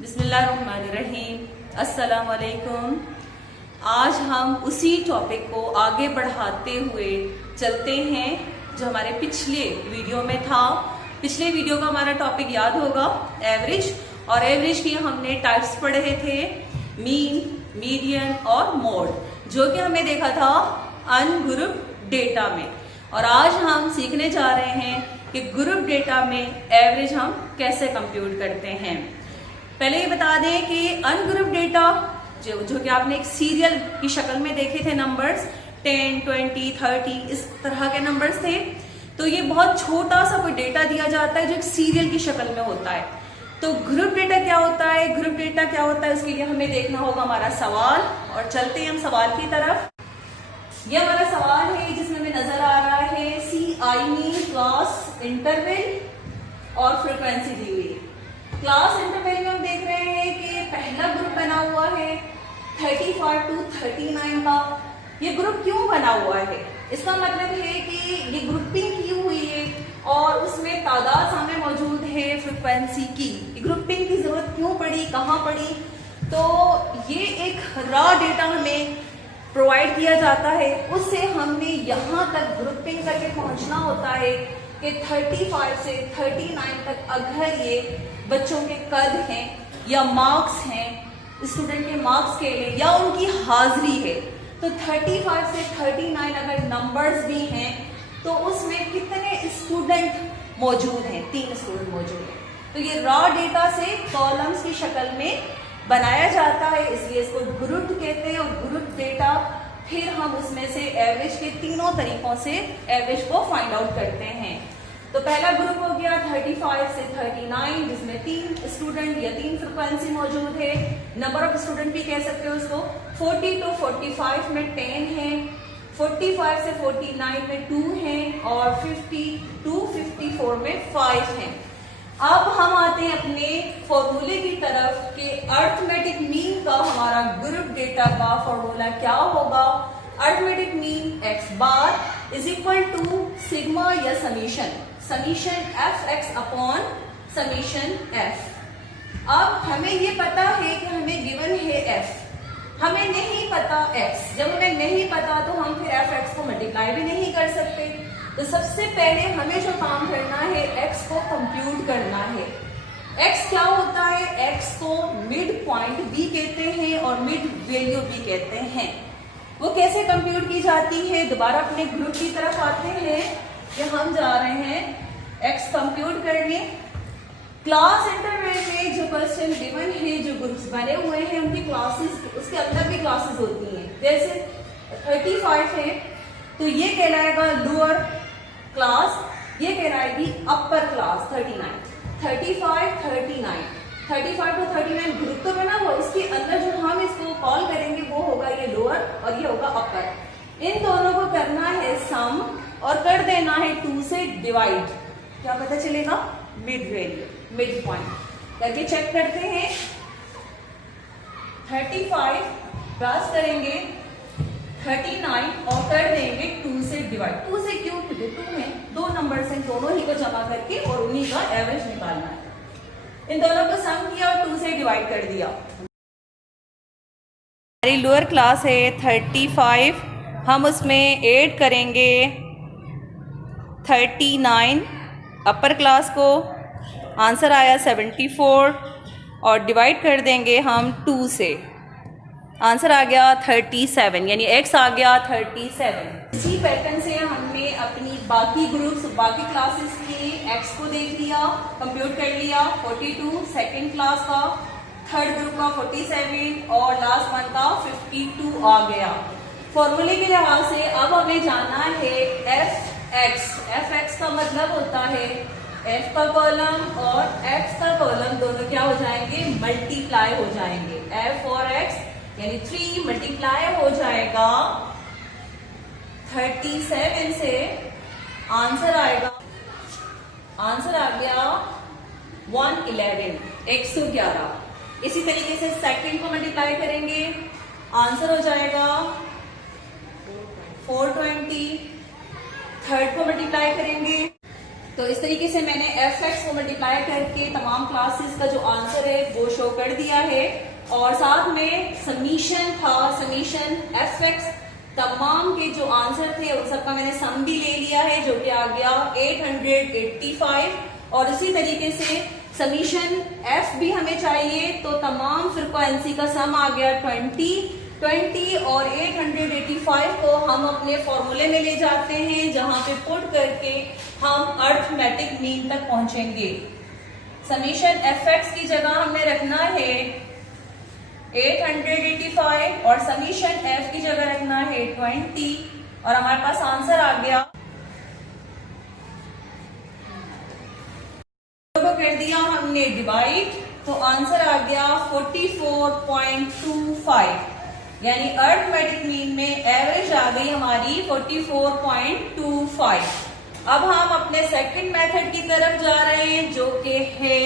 बिस्मिल्लाहिर्रहमानिर्रहीम। अस्सलाम वालेकुम। आज हम उसी टॉपिक को आगे बढ़ाते हुए चलते हैं जो हमारे पिछले वीडियो में था। पिछले वीडियो का हमारा टॉपिक याद होगा एवरेज, और एवरेज की हमने टाइप्स पढ़े थे, मीन, मीडियन और मोड, जो कि हमने देखा था अनग्रुप डेटा में। और आज हम सीखने जा रहे हैं कि ग्रुप डेटा में एवरेज हम कैसे कंप्यूट करते हैं। पहले ये बता दें कि अनग्रुप डेटा जो कि आपने एक सीरियल की शक्ल में देखे थे, नंबर्स 10, 20, 30 इस तरह के नंबर्स थे। तो ये बहुत छोटा सा कोई डेटा दिया जाता है जो एक सीरियल की शक्ल में होता है। तो ग्रुप डेटा क्या होता है, ग्रुप डेटा क्या होता है, उसके लिए हमें देखना होगा हमारा सवाल। और चलते हैं हम सवाल की तरफ। ये हमारा सवाल है जिसमें हमें नजर आ रहा है CI मीन, क्लास इंटरवल और फ्रीक्वेंसी दी हुई है। क्लास इंटरवल में हम देख रहे हैं कि पहला ग्रुप बना हुआ है 35 to 39 का। ये ग्रुप क्यों बना हुआ है? इसका मतलब है कि ये ग्रुपिंग की हुई है और उसमें तादाद सामने मौजूद है फ्रीक्वेंसी की। ग्रुपिंग की जरूरत क्यों पड़ी, कहाँ पड़ी? तो ये एक रॉ डेटा हमें प्रोवाइड किया जाता है, उससे हमने यहाँ तक ग्रुपिंग करके पहुंचना होता है कि 35 से 39 तक अगर ये बच्चों के कद हैं या मार्क्स हैं, स्टूडेंट के मार्क्स के लिए, या उनकी हाजिरी है, तो 35 से 39 अगर नंबर्स भी हैं तो उसमें कितने स्टूडेंट मौजूद हैं? 3 स्टूडेंट मौजूद हैं। तो ये रॉ डेटा से कॉलम्स की शक्ल में बनाया जाता है, इसलिए इसको ग्रुप कहते हैं। और ग्रुप डेटा फिर हम उसमें से एवरेज के तीनों तरीकों से एवरेज को फाइंड आउट करते हैं। तो पहला ग्रुप हो गया 35 से 39, जिसमें 3 स्टूडेंट या 3 फ्रीक्वेंसी मौजूद है। नंबर ऑफ स्टूडेंट भी कह सकते हो उसको। 40 to 45 में 10 है, 45 से 49 में 2 हैं, और 50 to 54 में 5 हैं। अब हम आते हैं अपने फॉर्मूले की तरफ कि अर्थमेटिक मीन का हमारा ग्रुप डेटा का फॉर्मूला क्या होगा। Arithmetic mean x bar is equal to sigma या summation fx upon summation f। अब हमें ये पता है कि हमें गिवन है f, हमें नहीं पता x। जब हमें नहीं पता तो हम फिर fx को मल्टीप्लाई भी नहीं कर सकते। तो सबसे पहले हमें जो काम करना है, x को कंप्यूट करना है। x क्या होता है? x को मिड पॉइंट भी कहते हैं और मिड वैल्यू भी कहते हैं। वो कैसे कंप्यूट की जाती है? दोबारा अपने ग्रुप की तरफ आते हैं कि हम जा रहे हैं x कंप्यूट करने। क्लास इंटरवल में जो क्वेश्चन गिवन है, जो ग्रुप्स बने हुए हैं उनकी क्लासेस, उसके अंदर भी क्लासेस होती हैं। जैसे 35 है तो ये कहलाएगा लोअर क्लास, ये कहलाएगी अपर क्लास 39। 35, 39, 35 to 39 ग्रुप तो बना हुआ, इसके अंदर जो हम इसको कॉल करेंगे वो होगा ये लोअर और ये होगा अपर। इन दोनों को करना है सम और कर देना है 2 से डिवाइड। क्या पता चलेगा? मिड वैल्यू, मिड पॉइंट करके चेक करते हैं। 35 प्लस करेंगे 39 और कर देंगे 2 से डिवाइड। 2 से क्यों? क्योंकि 2 में 2 नंबर से दोनों ही को जमा करके और उन्हीं का एवरेज निकालना है। इन दोनों को सम किया और 2 से डिवाइड कर दिया। हमारी लोअर क्लास है 35, हम उसमें ऐड करेंगे 39 अपर क्लास को, आंसर आया 74, और डिवाइड कर देंगे हम 2 से, आंसर आ गया 37, यानी x आ गया 37। इसी पैटर्न से हमने अपनी बाकी ग्रुप्स, बाकी क्लासेस के x को देख लिया, कंप्यूट कर लिया। 42 सेकेंड क्लास का, थर्ड ग्रुप का 47 और लास्ट वन का 52 आ गया। फॉर्मूले के लिहाज से अब हमें जानना है fx का मतलब होता है f का कॉलम और x का कॉलम दोनों क्या हो जाएंगे? मल्टीप्लाई हो जाएंगे। f और x यानी 3 मल्टीप्लाई हो जाएगा 37 से, आंसर आएगा, आंसर आ गया 111, 111। इसी तरीके से सेकंड को मल्टीप्लाई करेंगे, आंसर हो जाएगा 420। थर्ड को मल्टीप्लाई करेंगे तो इस तरीके से मैंने fx को मल्टीप्लाई करके तमाम क्लासेस का जो आंसर है वो शो कर दिया है, और साथ में समीशन था, समीशन fx तमाम के जो आंसर थे उन सबका मैंने सम भी ले लिया है, जो कि आ गया 885। और इसी तरीके से समीशन f भी हमें चाहिए, तो तमाम फ्रीक्वेंसी का सम आ गया 20 और 885 को हम अपने फॉर्मूले में ले जाते हैं, जहां पे पुट करके हम अर्थमेटिक मीन तक पहुंचेंगे। समीशन fx की जगह हमें रखना है 885 और समीशन f की जगह रखना है 20, और हमारे पास आंसर आ गया, को कर दिया हमने डिवाइड, तो आंसर आ गया 44.25, यानी अर्थमेटिक मीन में एवरेज आ गई हमारी 44.25। अब हम अपने सेकंड मेथड की तरफ जा रहे हैं, जो कि है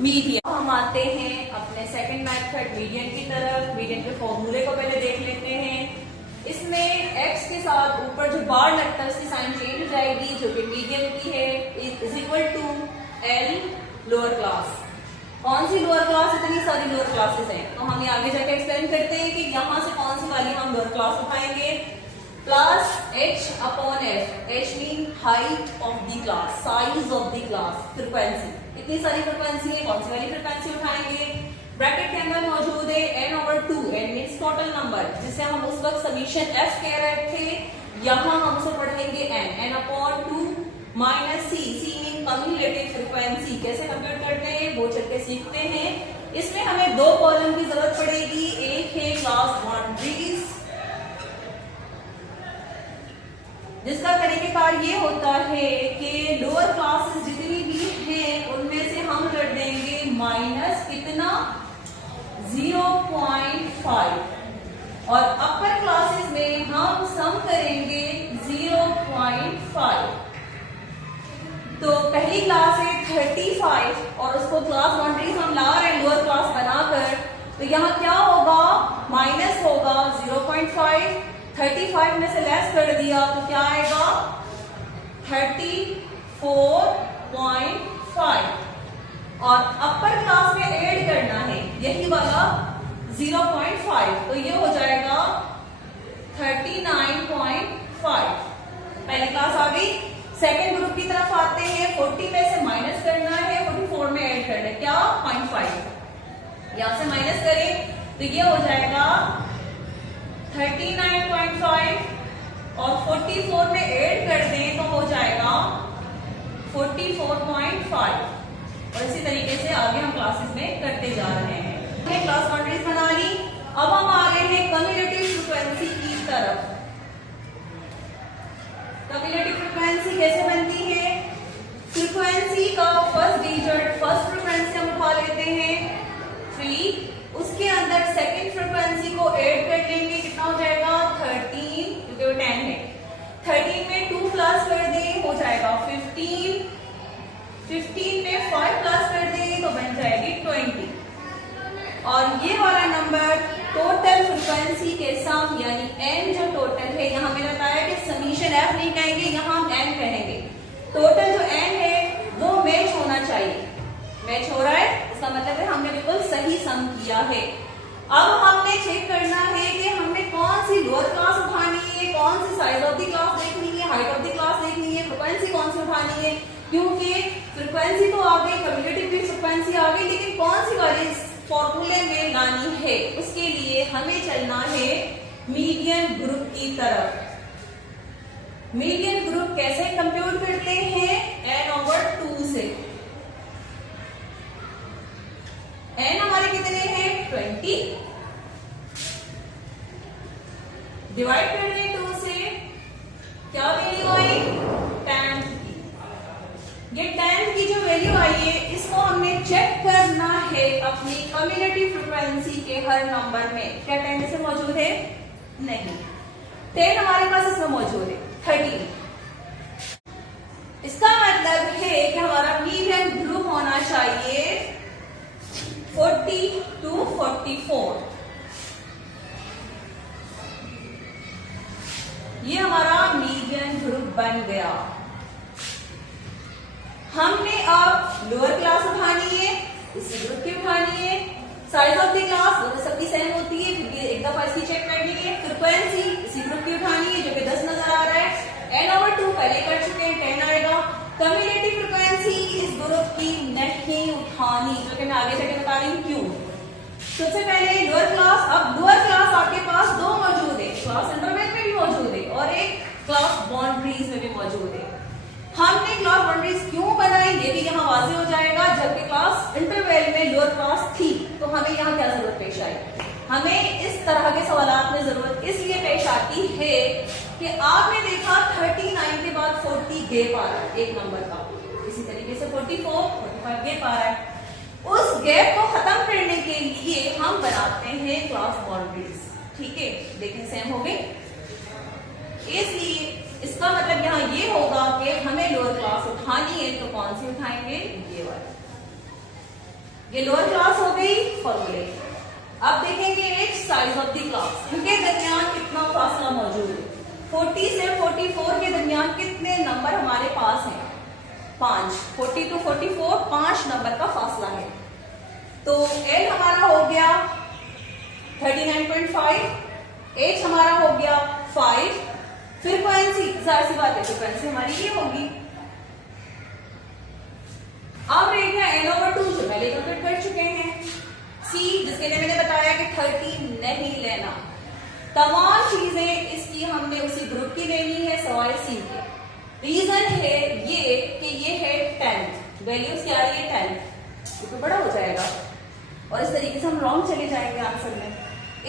मीडियन। हम आते हैं अपने सेकंड मेथड मीडियन की तरफ। मीडियन के फॉर्मूले को पहले देख लेते हैं। इसमें x के साथ ऊपर जो बार लगता है उसकी साइन चेंज हो जाएगी, जो कि मीडियन की है, is equal to L lower class. कौन सी लोअर क्लास? इतनी सारी लोअर क्लासेस हैं, तो हम आगे जाके एक्सप्लेन करते हैं कि यहाँ से कौन सी वाली हम लोअर क्लास उठाएंगे। Plus h upon f, h mean height of the class, size of the class, frequency. इतनी सारी फ्रीक्वेंसी है, कौन सी वाली फ्रीक्वेंसी उठाएंगे? ब्रैकेट के अंदर मौजूद है n/2, n means total number, जिसे हम उस वक्त समीशन f कह रहे थे, यहाँ हम उसे पढ़ेंगे n/2 minus c, c mean cumulative frequency. कैसे कंप्यूट करते हैं वो चल के सीखते हैं। इसमें हमें दो कॉलम की जरूरत पड़ेगी, एक है क्लास बाउंड्रीज, जिसका तरीकेकार ये होता है कि लोअर क्लासेस जितनी भी हैं उनमें से हम कर देंगे माइनस कितना, 0.5, और अपर क्लासेस में हम सम करेंगे 0.5। तो पहली क्लास है 35 और उसको क्लास बाउंड्रीज हम ला रहे हैं लोअर क्लास बनाकर, तो यहाँ क्या होगा, माइनस होगा 0.5, 35 में से लेस कर दिया तो क्या आएगा 34.5, और अपर क्लास में ऐड करना है यही वाला 0.5, तो ये हो जाएगा 39.5। पहली क्लास आ गई। सेकेंड ग्रुप की तरफ आते हैं, 40 में से माइनस करना है, 44 में ऐड करना है, क्या 0.5, यहां से माइनस करें तो ये हो जाएगा 39.5, और 44 में ऐड कर दें तो हो जाएगा 44.5, और इसी तरीके से आगे हम क्लासेस में करते जा रहे हैं। हमने क्लास बाउंड्रीज बना ली। अब हम आ रहे हैं कम्युलेटिव फ्रीक्वेंसी की तरफ। कम्युलेटिव फ्रीक्वेंसी कैसे बनती है? फ्रीक्वेंसी का फर्स्ट डिजिट, फर्स्ट फ्रीक्वेंसी हम उठा लेते हैं 3, उसके अंदर सेकंड फ्रीक्वेंसी को ऐड कर लेंगे, कितना हो जाएगा 13, क्योंकि वो 10 है। 13 में 2 प्लस कर दें हो जाएगा 15, 15 में 5 प्लस कर दें तो बन जाएगी 20, और ये वाला नंबर टोटल फ्रीक्वेंसी के सम यानी n जो टोटल है, यहाँ मैंने बताया कि समीशन f नहीं कहेंगे, यहाँ हम n कहेंगे। टोटल जो n है वो मैच होना चाहिए, मैच हो रहा है, इसका मतलब है हमने बिल्कुल सही सम किया है। अब हमने चेक करना है कि हमने कौन सी लोअर क्लास उठानी है, कौन सी साइज ऑफ द क्लास देखनी है, हाइट ऑफ द क्लास देखनी है, फ्रीक्वेंसी कौन सी उठानी है, क्योंकि फ्रीक्वेंसी तो आ गई, कम्युलेटिव फ्रीक्वेंसी आ गई, लेकिन कौन सी वाली फॉर्मूले में लानी है, उसके लिए हमें चलना है मीडियन ग्रुप की तरफ। मीडियन ग्रुप कैसे कंप्यूट करते हैं? n/2 से। n हमारे कितने हैं 20, डिवाइड कर दें 2 से, क्या वैल्यू आई 10 की। ये 10 की जो वैल्यू आई है इसको हमने चेक करना है अपनी कम्युलेटिव फ्रीक्वेंसी के हर नंबर में। क्या 10 इसमें मौजूद है? नहीं, 10 हमारे पास इसमें मौजूद है 13। इसका मतलब है कि हमारा मीडियन ग्रुप होना चाहिए 40 to 44। ये हमारा मीडियन ग्रुप बन गया। हमने अब लोअर क्लास उठानी है, इसी ग्रुप की उठानी है। साइज ऑफ द क्लास दोनों सबकी सेम होती है, फिर भी एक दफा इसकी चेक करनी है। फ्रीक्वेंसी इसी ग्रुप की उठानी है जो कि 10 नजर आ रहा है। n/2 पहले कर चुके हैं, 10 आएगा। कम्युलेटिव फ्रीक्वेंसी इस ग्रुप की नहीं उठानी, जो कि मैं आगे चल के बता रही हूँ क्यों। सबसे पहले लोअर क्लास, अब लोअर क्लास आपके पास दो मौजूद है, क्लास इंटरवल में भी मौजूद है और एक क्लास बाउंड्रीज में भी मौजूद है। हमने क्लास बाउंड्रीज क्यों बनाई ये भी यहाँ वाज़ेह हो जाएगा। जबकि क्लास इंटरवल में लोअर क्लास थी तो हमें यहाँ क्या जरूरत पेश आई, हमें इस तरह के सवालात में जरूरत इसलिए पेश आती है कि आपने देखा 39 के बाद 40 गैप आ रहा है एक नंबर का, इसी तरीके से 44, 45 गैप आ रहा है। उस गैप को खत्म करने के लिए हम बनाते हैं क्लास बाउंड्रीज। ठीक है, देखें सेम हो गई। इसलिए इसका मतलब यहाँ ये होगा कि हमें लोअर क्लास उठानी है तो कौन सी उठाएंगे, ये वाली। ये लोअर क्लास हो गई फॉर्मूले। अब देखेंगे एक साइज ऑफ द क्लास, इनके दरमियान कितना फासला मौजूद है। 40 से 44 के दरमियान कितने नंबर हमारे पास हैं, 5। 40 to 44 5 नंबर का फासला है। तो L हमारा हो गया 39.5, H हमारा हो गया 5। फ्रीक्वेंसी जाहिर सी बात है फ्रीक्वेंसी हमारी ये होगी। अब रह गया n/2 जो पहले कंप्लीट कर चुके हैं। C जिसके लिए मैंने बताया कि 30 नहीं लेना, तमाम चीजें इसकी हमने उसी ग्रुप की लेनी है सवाए C के। रीजन है ये कि ये है 10, वैल्यूज क्या आ रही है 10, तो बड़ा हो जाएगा और इस तरीके से हम रॉन्ग चले जाएंगे आंसर में।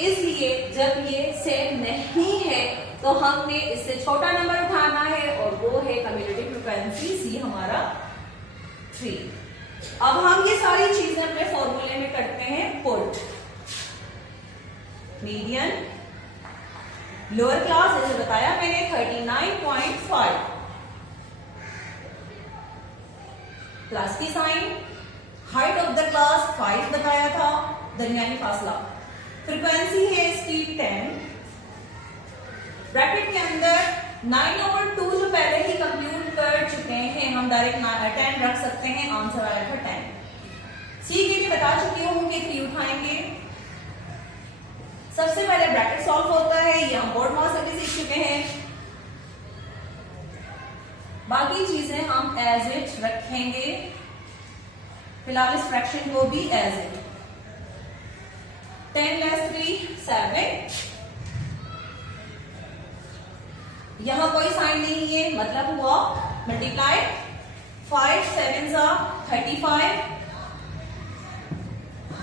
इसलिए जब ये सेम नहीं है तो हमने इससे छोटा नंबर उठाना है और वो है कम्युलेटिव फ्रीक्वेंसी C हमारा 3। अब हम ये सारी चीजें अपने फॉर्मूले में करते हैं पुट। मीडियन लोअर क्लास जैसे बताया मैंने 39.5, क्लास की size, height of the class 5 बताया था, दरमियानी फासला, फ्रीक्वेंसी है इसकी 10, ब्रैकेट के अंदर 9/2 जो पहले ही कंप्यूट कर चुके हैं हम डायरेक्ट 10 रख सकते हैं, आंसर आया था 10। सी के लिए बता चुकी हूं कि 3 उठाएंगे। सबसे पहले ब्रैकेट सॉल्व होता है, ये हम बोर्ड मास से भी सीख चुके हैं। बाकी चीजें हम एज इट रखेंगे, फिलहाल इस फ्रैक्शन को भी एज इट। 10 less 3 7, यहां कोई साइन नहीं है मतलब हुआ मल्टीप्लाई, 5 7 35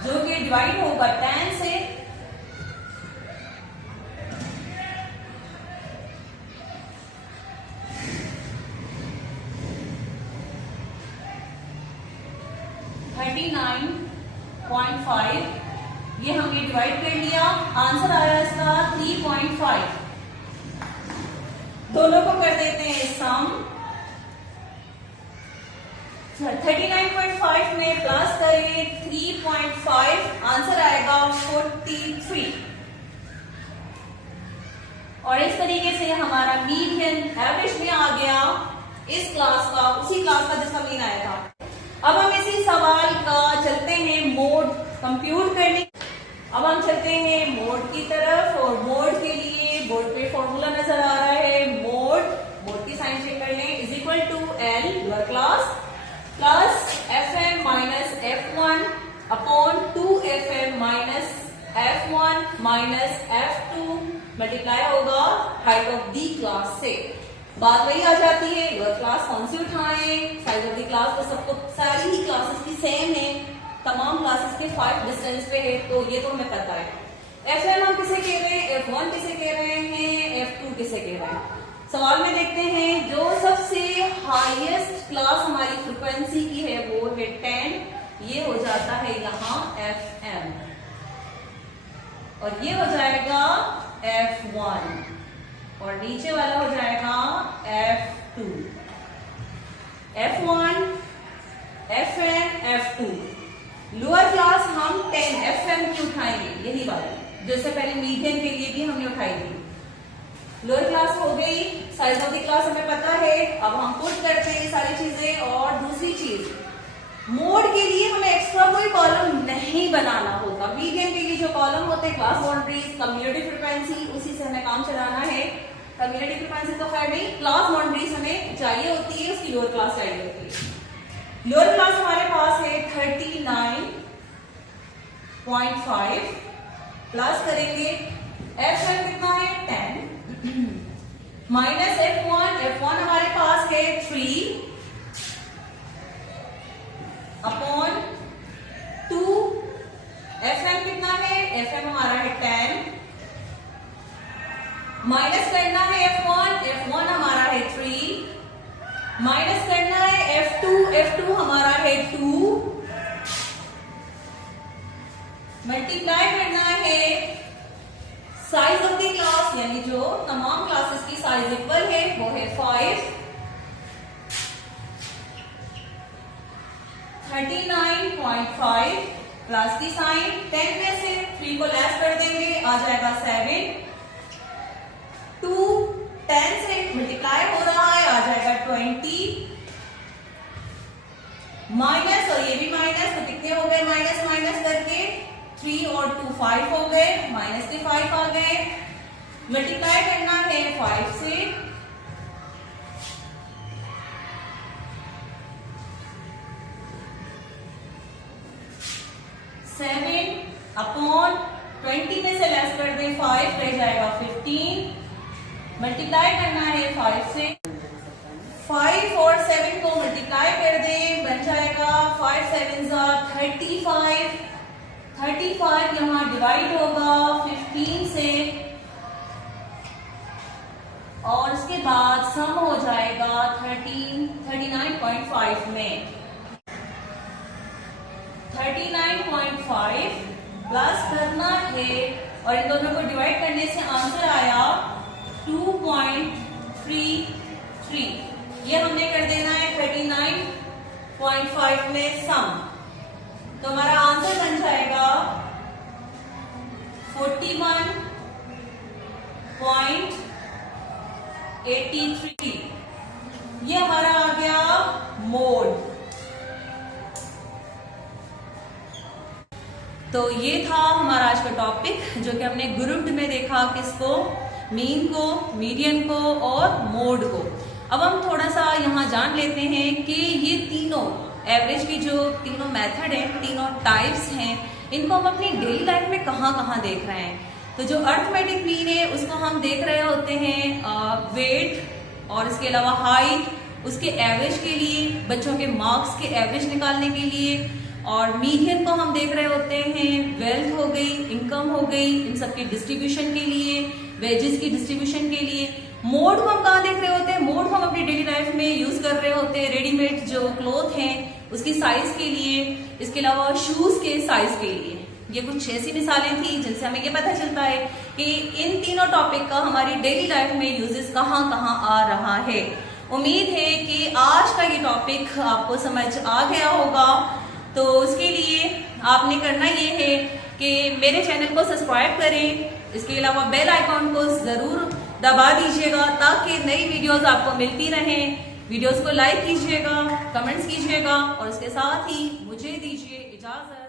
जो कि डिवाइड होगा 10 से। ये हमने डिवाइड कर लिया, आंसर आया इसका 3.5। दोनों को कर देते हैं सम। 39.5 में प्लस करें 3.5, आंसर आएगा 43। और इस तरीके से हमारा मीडियन एवरेज में आ गया इस क्लास का, उसी क्लास का जिसका मीन आया था। अब हम इसी सवाल का चलते हैं मोड कंप्यूट करने। अब हम चलते हैं मोड की तरफ और मोड के लिए बोर्ड पे फॉर्मूला नजर आ रहा है। मोड की साइन चेक कर लें, is equal to L lower class plus FM minus F1 upon 2FM minus F1 minus F2 multiply होगा हाइट ऑफ दी क्लास से। बात वही आ जाती है लोअर क्लास कौन सी उठाएं, साइज ऑफ दी क्लास तो सबको सारी ही क्लासेस की सेम है, तमाम क्लासेस के 5 डिस्टेंस पे है, तो ये तो हमें पता है। FM हम किसे कह रहे हैं, F1 किसे कह रहे हैं, F2 किसे कह रहे हैं। सवाल में देखते हैं जो सबसे हाईएस्ट क्लास हमारी फ्रीक्वेंसी की है वो है 10, ये हो जाता है यहाँ FM और ये हो जाएगा F1 और नीचे वाला हो जाएगा F2। F1 FN F2 lower class हम 10 FM की उठाएंगे, यही बात जैसे पहले मीडियन के लिए भी हमने उठाई थी। लोअर क्लास हो गई, साइज ऑफ द क्लास हमें पता है। अब हम पुट करते हैं सारी चीजें। और दूसरी चीज, मोड के लिए हमें एक्स्ट्रा कोई कॉलम नहीं बनाना होगा। मीडियन के लिए जो कॉलम होते हैं, क्लास बाउंड्रीज, कम्युनिटी फ्रीक्वेंसी, उसी से हमें काम चलाना है। कम्युनिटी फ्रीक्वेंसी तो खैर नहीं, क्लास बाउंड्रीज हमें चाहिए होती है, उसकी लोअर क्लास चाहिए होती है। लोअर क्लास हमारे पास है 39.5 प्लस करेंगे F1 कितना है 10 माइनस F1 हमारे पास है 3 अपॉन 2। FM कितना है, FM हमारा है 10 माइनस करना है F1 हमारा है 3 माइनस करना है F2 हमारा है 2 मल्टीप्लाई करना है साइज ऑफ द क्लास, यानी जो तमाम क्लासेस की साइज इक्वल है वो है 5। 39.5 प्लस की साइन 10 में से 3 को लेस कर देंगे, आ जाएगा 7। 2 10 से मल्टीप्लाई हो रहा है, आ जाएगा 20 माइनस, और ये भी माइनस, तो कितने हो गए माइनस माइनस करके 3 और 2 5 हो गए, माइनस के 5 आ गए। मल्टीप्लाई करना है 5 से, 7 अपॉन 20 में से लेस कर दें 5, रह जाएगा 15। मल्टीप्लाई करना है 5 से, 5 और 7 को मल्टीप्लाई कर दें, बन जाएगा 5 7 35। 35 यहां डिवाइड होगा 15 से, और उसके बाद सम हो जाएगा 39.5 में। 39.5 प्लस करना है, और इन दोनों को डिवाइड करने से आंसर आया 2.33। ये हमने कर देना है 39.5 में सम, तो हमारा आंसर बन जाएगा 41.83। ये हमारा आ गया मोड। तो ये था हमारा आज का टॉपिक, जो कि हमने ग्रुप्ड में देखा, किसको, मीन को, मीडियन को और मोड को। अब हम थोड़ा सा यहाँ जान लेते हैं कि ये तीनों एवरेज की जो तीनों मेथड हैं, तीनों टाइप्स हैं, इनको हम अपनी डेली लाइफ में कहाँ कहाँ देख रहे हैं। तो जो अर्थमेटिक मीन है उसको हम देख रहे होते हैं वेट, और इसके अलावा हाइट, उसके एवरेज के लिए, बच्चों के मार्क्स के एवरेज निकालने के लिए। और मीडियन को हम देख रहे होते हैं वेल्थ हो गई, इनकम हो गई, इन सब की डिस्ट्रीब्यूशन के लिए, वेजेस की डिस्ट्रीब्यूशन के लिए। मोड को हम कहाँ देख रहे होते हैं, मोड को हम अपनी डेली लाइफ में यूज कर रहे होते हैं रेडीमेड जो क्लॉथ हैं उसकी साइज के लिए, इसके अलावा शूज के साइज के लिए। ये कुछ ऐसी मिसालें थी जिनसे हमें ये पता चलता है कि इन तीनों टॉपिक का हमारी डेली लाइफ में यूजेस कहाँ कहाँ आ रहा है। उम्मीद है कि आज का ये टॉपिक आपको समझ आ गया होगा। तो उसके लिए आपने करना ये है कि मेरे चैनल को सब्सक्राइब करें, इसके अलावा बेल आइकॉन को जरूर दबा दीजिएगा ताकि नई वीडियोस आपको मिलती रहें। वीडियोस को लाइक कीजिएगा, कमेंट्स कीजिएगा, और इसके साथ ही मुझे दीजिए इजाजत।